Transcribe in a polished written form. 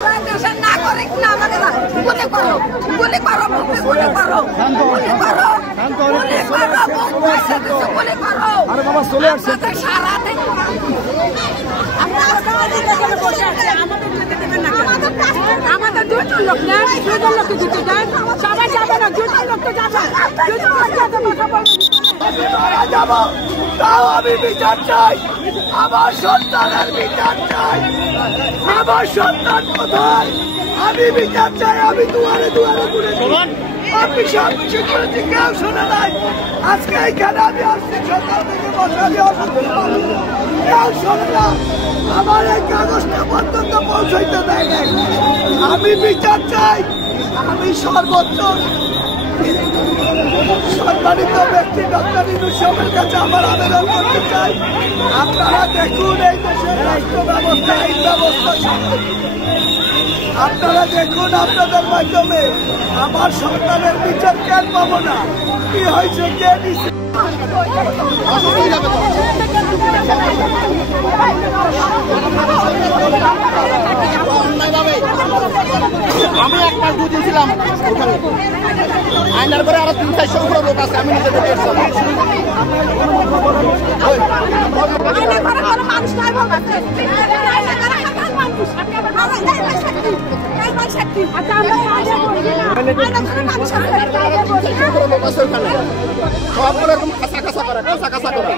দেশের নাগরিক না আমাকে গুলি করো, গুলি করো, গুলি করো, গুলি করো, গুলি করো, গুলি করো। আরে বাবা চলে আসছে সারাদিন আমাদের দুজন লোক নেন, দুজন লোককে দিতে দেন, সবাই যাবে না, দুজন লোক তো যাবে, যাবো তাও আমি বিচার চাই, আমার সন্তানের বিচার চাই, আমার সন্তান কোথায় আমি বিচার চাই। আমি দুয়ারে দুয়ারে ঘুরে আপনি সব কিছু করেছি, কেউ শোনে নাই। আজকে এইখানে আমি আসছি সকাল থেকে বসালি কেউ শোনে না, আমার এই কাগজটা পর্যন্ত পৌঁছাইতে দেয় নাই। আমি বিচার চাই, আমি সর্বোচ্চ সম্মানিত ব্যক্তি ডক্টর ইউনূস সাহেবের কাছে আমার আবেদন করতে চাই। আপনারা দেখুন এই দেশের রাষ্ট্র ব্যবস্থা, আইন ব্যবস্থা, আপনারা দেখুন আপনাদের মাধ্যমে আমার সন্তানের বিচার কেন পাবো না? কি হয়েছে, কে দিচ্ছে? আমি এক মাস দুদিন ছিলাম ওখানে, আইনার পরে আরো 300-400 উপরে লোক আছে। আমি নিজে দেখে এসেছি। সবগুলো এরকম কাঁচা কাঁচা করে, কাঁচা কাঁচা করে।